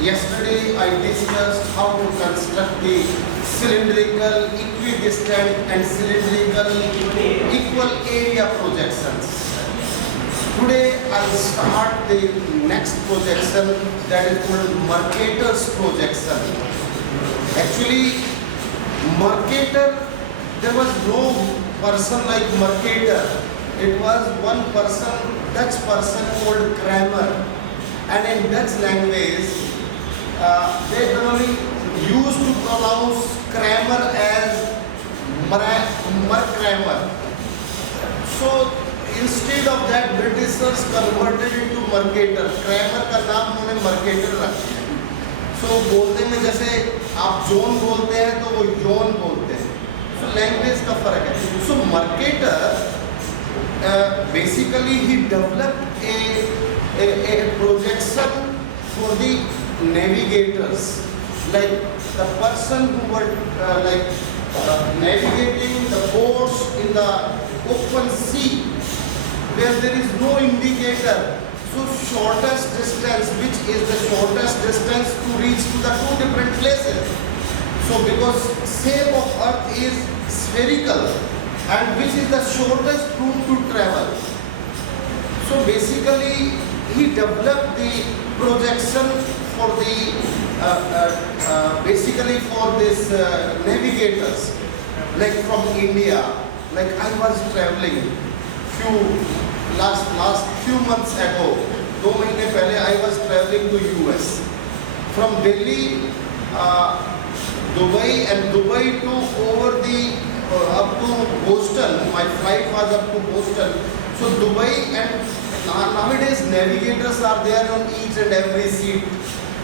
Yesterday I discussed how to construct the cylindrical, equidistant and cylindrical equal area projections. Today I'll start the next projection, that is called Mercator's projection. Actually, Mercator, there was no person like Mercator. It was one person, Dutch person called Kramer. And in Dutch language, they normally used to pronounce Kramer as Kramer. So instead of that, Britishers converted it to Mercator. Kramer का नाम उन्होंने Mercator रख दिया. So बोलने में जैसे आप जोन बोलते हैं तो वो योन बोलते हैं. So language का फर्क है. So Mercator basically he developed a projection for the navigators, like the person who were navigating the boats in the open sea where there is no indicator. So shortest distance, which is the shortest distance to reach to the two different places. So because shape of earth is spherical and which is the shortest route to travel. So basically he developed the projection for the basically for this navigators, like from India. Like I was traveling last few months ago, 2 महीने पहले I was traveling to US from Delhi, Dubai, and Dubai to over the up to Boston. My flight was up to Boston. So Dubai, and nowadays navigators are there on each and every seat.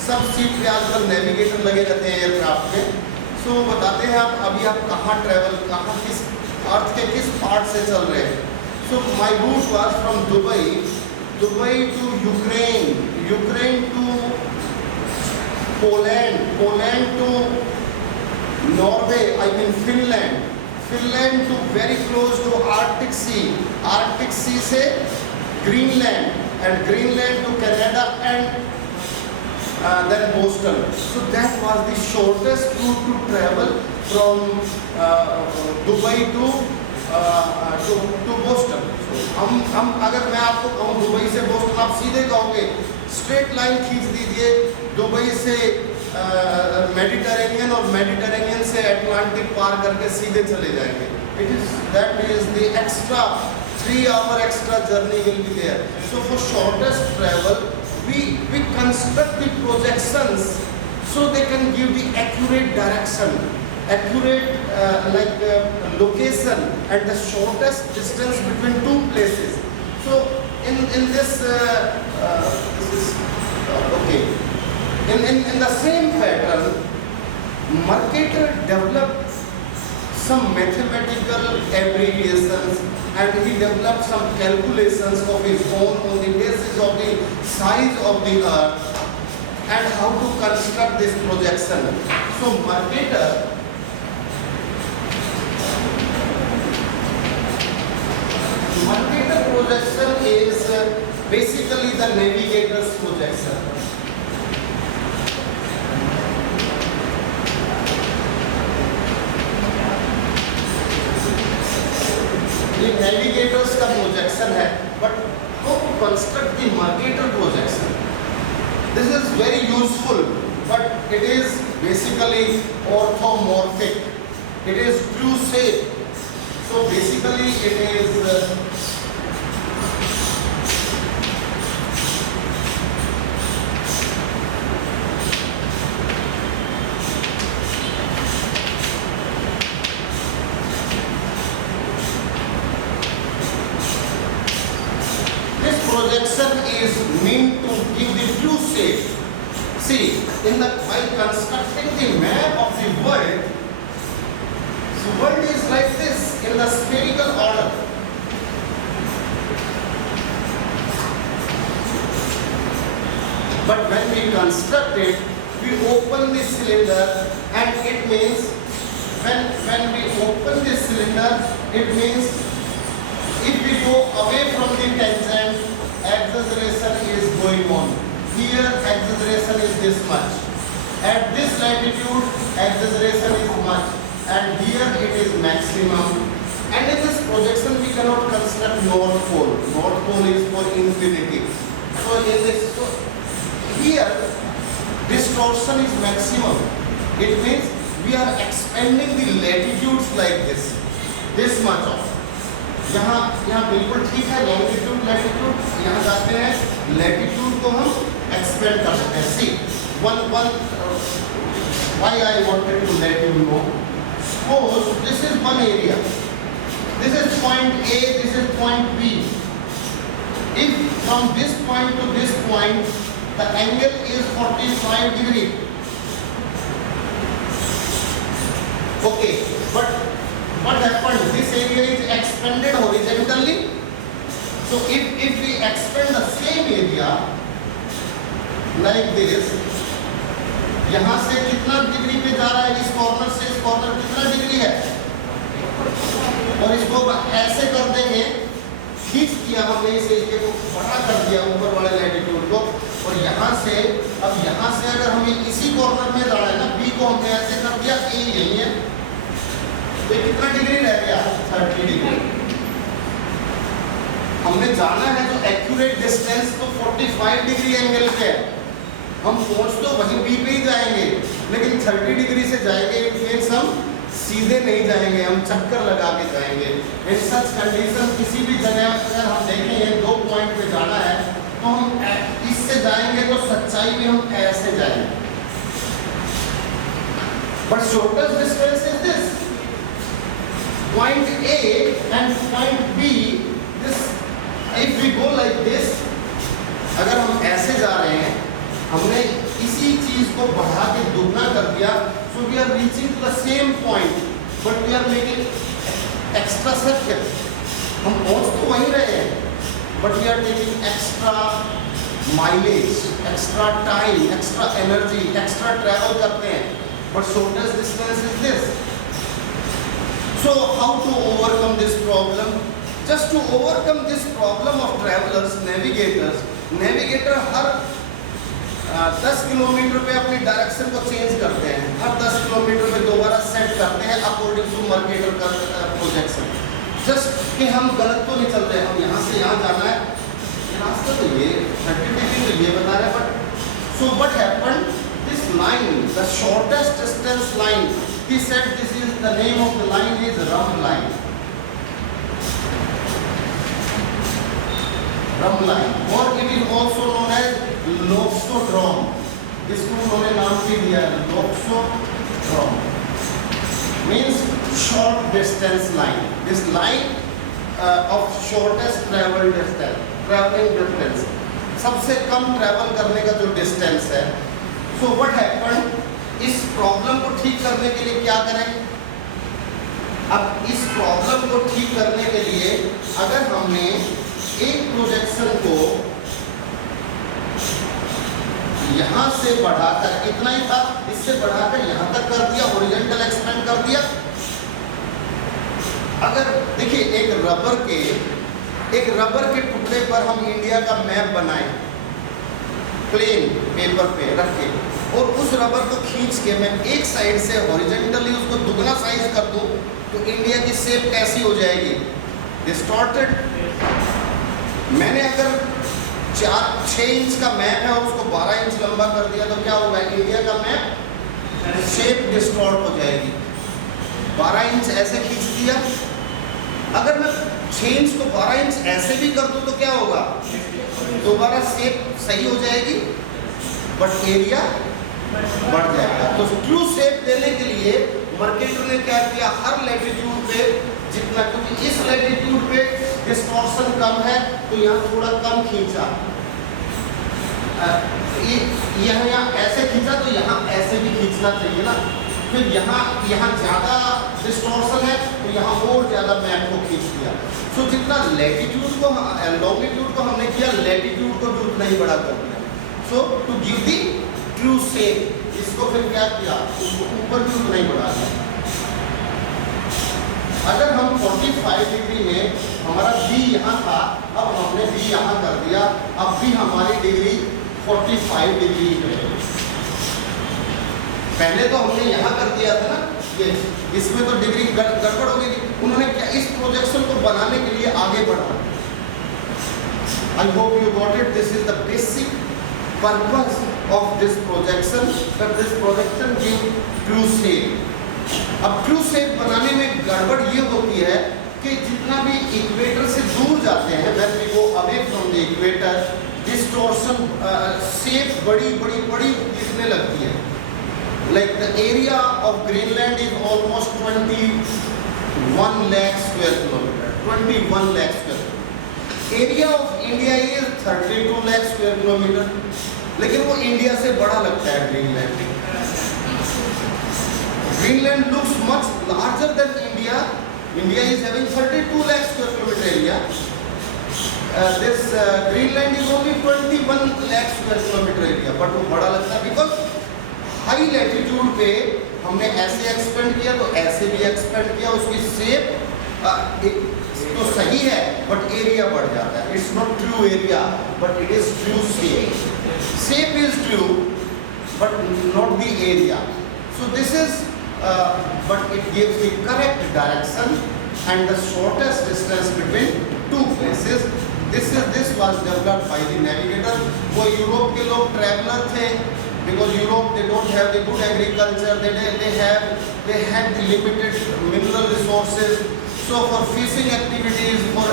सब सीट पे आजकल नेविगेटर लगे रहते हैं एयरक्राफ्ट में. सो बताते हैं आप अभी आप कहाँ ट्रैवल, कहाँ किस अर्थ के किस पार्ट से चल रहे हैं. So my route was from Dubai to Ukraine to Poland to Norway, I mean Finland to very close to Arctic sea से Greenland, and Greenland to Canada, and then Boston. So that was the shortest route to travel from Dubai to Boston. So हम अगर मैं आपको कहूँ दुबई से बोस्टन, आप सीधे कहोगे स्ट्रेट लाइन खींच दीजिए दुबई से मेडिटेरेनियन, और मेडिटेरेनियन से अटलांटिक पार करके सीधे चले जाएंगे. That is the extra 3-hour extra journey will be there. So for shortest travel, we construct the projections so they can give the accurate direction, location and the shortest distance between two places. So in this is okay. In the same pattern, Mercator developed some mathematical abbreviations, and he developed some calculations of his own on the basis of the size of the earth and how to construct this projection. So Mercator projection is basically the navigator's projection. ये navigators का projection है, but how to construct the Mercator projection? This is very useful, but it is basically orthomorphic. It is true shape. So basically it is projection is meant to give the true shape. See, by constructing the map of the world is like this in the spherical order. But when we construct it, we open the cylinder, and it means when we open the cylinder, it means if we go away from the tangent, acceleration is going on. Here acceleration is this much. At this latitude, acceleration is much, and here it is maximum. And in this projection, we cannot construct North Pole. North Pole is for infinity. So in this, here, distortion is maximum. It means we are expanding the latitudes like this much of. यहाँ बिल्कुल ठीक है, longitude latitude, यहाँ जाते हैं लैटिट्यूड को हम एक्सपेंड कर सकते हैं. सी one why I wanted to let you know. Suppose this is one area. This is point A, this is point B. If from this point to this point, the angle is 45 degree. Okay, but what happened? This area is expanded horizontally. So if we expand the same area like this, यहाँ से कितना डिग्री पे जा रहा है, इस कॉर्नर से इस कॉर्नर कितना डिग्री है, और इसको ऐसे कर देंगे, खींच दिया हमने इस एरिया को, बड़ा कर दिया ऊपर वाले लैटिट्यूड को, और यहाँ से अब यहाँ से अगर हमें इसी कॉर्नर में जाना है ना, बी को हमने ऐसे कर दिया, ए यही है, तो कितना डिग्री रह गया, 30 डिग्री. हमने जाना है जो एक्यूरेट डिस्टेंस तो 45 डिग्री एंगल पे है, हम पहुंच तो वहीं बी पे ही जाएंगे, लेकिन 30 डिग्री से जाएंगे. इट मीन्स हम सीधे नहीं जाएंगे, हम चक्कर लगा के जाएंगे. इन सच कंडीशन किसी भी जगह अगर हम देखेंगे 2 पॉइंट पे जाना है तो हम इससे जाएंगे तो सच्चाई में हम ऐसे जाएंगे. But shortest distance is this point A and point B. This if we go like this, अगर हम ऐसे जा रहे हैं, हमने इसी चीज को बढ़ा के दुगना कर दिया, so we are reaching to the same point, but we are making extra circle. हम पहुंच तो वहीं रहे हैं, but we are taking extra mileage, extra time, extra energy, extra travel करते हैं. But shortest distance is this. So how to overcome this problem? Just to overcome this problem of travelers, navigator हर 10 किलोमीटर पे अपनी डायरेक्शन को चेंज करते हैं, हर 10 किलोमीटर पे दोबारा सेट करते हैं अकॉर्डिंग टू मर्केटर का प्रोजेक्शन. जस्ट कि हम गलत तो नहीं चल रहे, हम यहाँ से यहाँ जाना है, रास्ता तो ये 30 डिग्री तो ये बता रहे हैं, but so what happened? This line, the shortest distance line, he said this is the name of the line is Rum line. Rum line, or it is also known as Loxodrome. इसको उन्होंने नाम भी दिया है Loxodrome. Means short distance line. This line of shortest traveling distance. सबसे कम ट्रैवल करने का जो डिस्टेंस है. So what happened? इस प्रॉब्लम को ठीक करने के लिए क्या करें? अब इस प्रॉब्लम को ठीक करने के लिए अगर हमने एक प्रोजेक्शन को यहां से बढ़ाकर, इतना ही था, इससे बढ़ाकर यहां तक कर दिया, हॉरिजॉन्टल एक्सपेंड कर दिया. अगर देखिए एक रबर के टुकड़े पर हम इंडिया का मैप बनाएं, प्लेन पेपर पे रख के, और उस रबर को खींच के मैं एक साइड से हॉरिजॉन्टली उसको दुगना साइज कर दूं, तो इंडिया की शेप कैसी हो जाएगी? डिस्टॉर्टेड. मैंने अगर 6 इंच का मैप है और उसको 12 इंच लंबा कर दिया तो क्या होगा? इंडिया का मैप शेप डिस्टॉर्ट हो जाएगी. 12 इंच ऐसे खींच दिया, अगर मैं 6 इंच को 12 इंच ऐसे भी कर दूं तो क्या होगा? दोबारा शेप सही हो जाएगी, बट एरिया बढ़ जाएगा. तो ट्रू शेप देने के लिए मर्केटर ने क्या किया? हर लैटिट्यूड पे जितना, क्योंकि इस लैटिट्यूड पे डिस्टॉर्शन कम है तो यहाँ थोड़ा कम खींचा, यहाँ ऐसे खींचा तो यहाँ ऐसे भी खींचना चाहिए ना. फिर यहाँ ज़्यादा डिस्टॉर्शन है तो यहाँ और ज़्यादा मैप को खींच दिया. सो जितना लैटिट्यूड को लॉन्गिट्यूड को हमने किया, लैटिट्यूड को भी उतना ही बड़ा कर दिया. So to give the true shape, इसको फिर क्या किया? ऊपर भी उतना ही बढ़ा दिया. अगर हम 45 डिग्री में हमारा बी यहाँ था, अब हमने बी यहाँ कर दिया, अब भी हमारी डिग्री 45 डिग्री है. पहले तो हमने यहाँ कर दिया था ना ये, इसमें तो डिग्री गड़बड़ हो गई थी। उन्होंने क्या इस प्रोजेक्शन को बनाने के लिए आगे बढ़ा। I hope you got it. This is the basic purpose of this projection, that this projection give true shape. अब ट्रू शेप बनाने में गड़बड़ ये होती है कि जितना भी इक्वेटर से दूर जाते हैं, when we go away from the equator, distortion shape बड़ी दिखने लगती है। Like the area of Greenland is almost 21 lakh square kilometer. 21 lakh square. Area of India is 32 lakh square kilometer. लेकिन वो इंडिया से बड़ा लगता है Greenland. Greenland looks much larger than India. India is having 32 lakh square kilometer area. This Greenland is only 21 lakh square kilometer area, but वो बड़ा लगता है because हाई लैटिट्यूड पे हमने ऐसे एक्सपेंड किया तो ऐसे भी एक्सपेंड किया, उसकी शेप तो सही है बट एरिया बढ़ जाता है। It's not true area but it is true shape. Shape is true but not the area. So this is but it gives the correct direction and the shortest distance between two places. This was developed by the navigator. वो यूरोप के लोग ट्रैवलर थे, because Europe they don't have the good agriculture, they had the limited mineral resources. So for fishing activities, for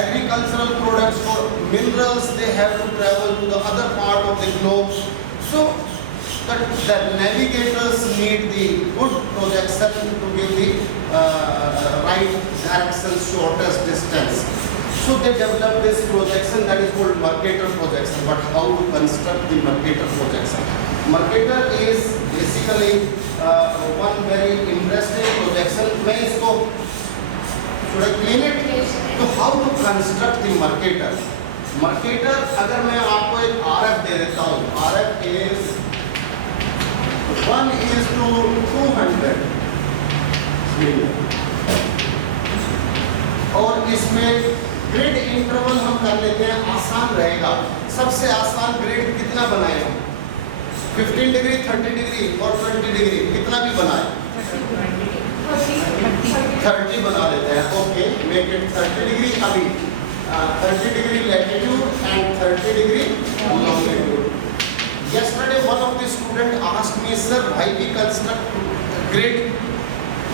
agricultural products, for minerals, they have to travel to the other part of the globe. So the navigators need the good projection to give the right direction, shortest distance. So they developed this projection that is called Mercator projection. But how to construct the Mercator projection? Mercator is basically one very interesting projection. मैं इसको should I clean it? तो how to construct the Mercator? Mercator अगर मैं आपको एक RF दे देता हूँ, RF is 1:200 और इसमें ग्रिड इंटरवल हम कर लेते हैं, आसान रहेगा। सबसे आसान ग्रिड कितना बनाए हम? 15 डिग्री, 30 डिग्री और 20 डिग्री, कितना भी बनाए 30 बना देते हैं। ओके, मेक इट 30 डिग्री। अभी 30 degree latitude and 30 degree longitude. Yesterday one of the student asked me, sir, why we construct grid?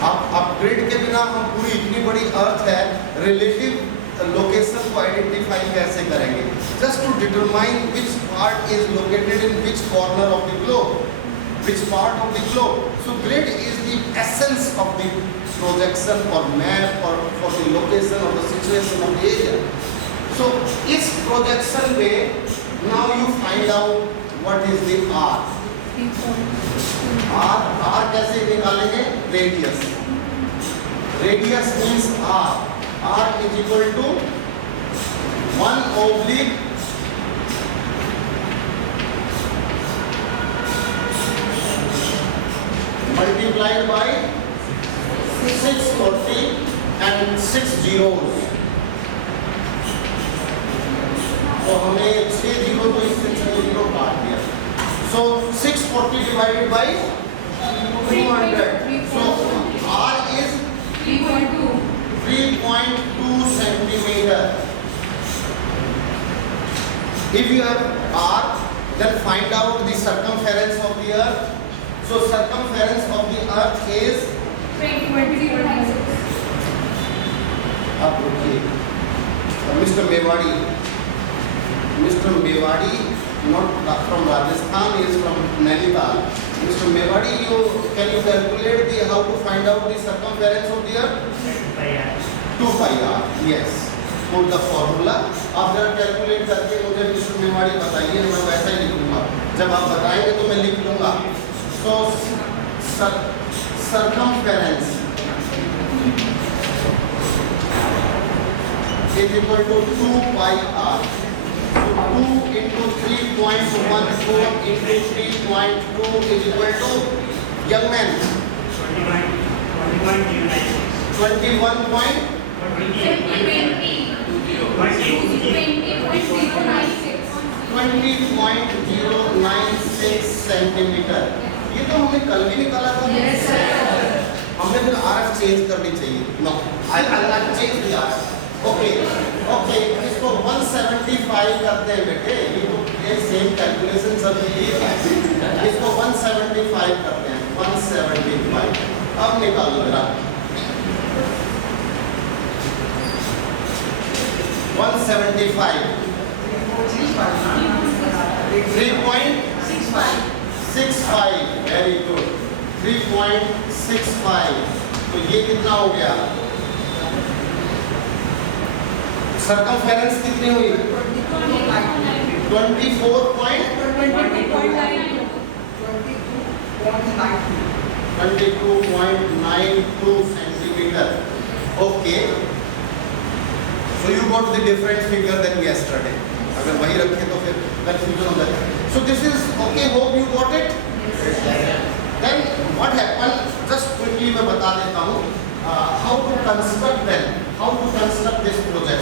अब ग्रिड के बिना हम पूरी इतनी बड़ी अर्थ है, रिलेटिव लोकेशन को आइडेंटिफाई कैसे करेंगे? Just to determine which part is located in which corner of the globe, which part of the globe. So grid is the essence of the projection और मैप और for the location of the situation of the area. So इस projection में now you find out what is the R. R कैसे निकालेंगे? Radius. Radius means R. R is equal to 1 oblique multiplied by 640 and 6 zeros। तो हमने 6 जीरो तो इससे 6 जीरो काट दिया। So 640 divided by 200। So R is 3.2 centimeter. If you have R, then find out the circumference of the earth. So circumference of the earth is 20.096. अब रुकिए, Mr. Mewadi, not from Rajasthan, he is from Nainital. Mr. Mewadi, can you calculate how to find out the circumference of the earth? 2 pi r. Yes. Put the formula. आप जरा कैलकुलेट करके मुझे मिस्टर मेवाड़ी बताइए, मैं वैसा ही लिखूंगा। जब आप बताएंगे तो मैं लिख लूंगा। So circumference is equal to 2 pi r. So 2 into 3.14 into 3.2 is equal to, young man, 20.096 centimeter. ये तो हमने कल भी निकाला था। Yes, sir. हमने फिर RF चेंज करनी चाहिए। No, I'll change the RF. Okay, okay, इसको 175 करते हैं बेटे। ये सेम कैलकुलेशन सब ये है। इसको 175 करते हैं, 175। अब निकालो जरा। 175 3.65 वेरी गुड 3.65 तो ये कितना हो गया सर्कमफेरेंस कितनी हुई 22.92 centimeter okay so you got the different figure than yesterday अगर वही रखे तो फिर confusion हो जाएगा so this is okay hope you got it then what happened just quickly मैं बता देता हूँ how to construct this project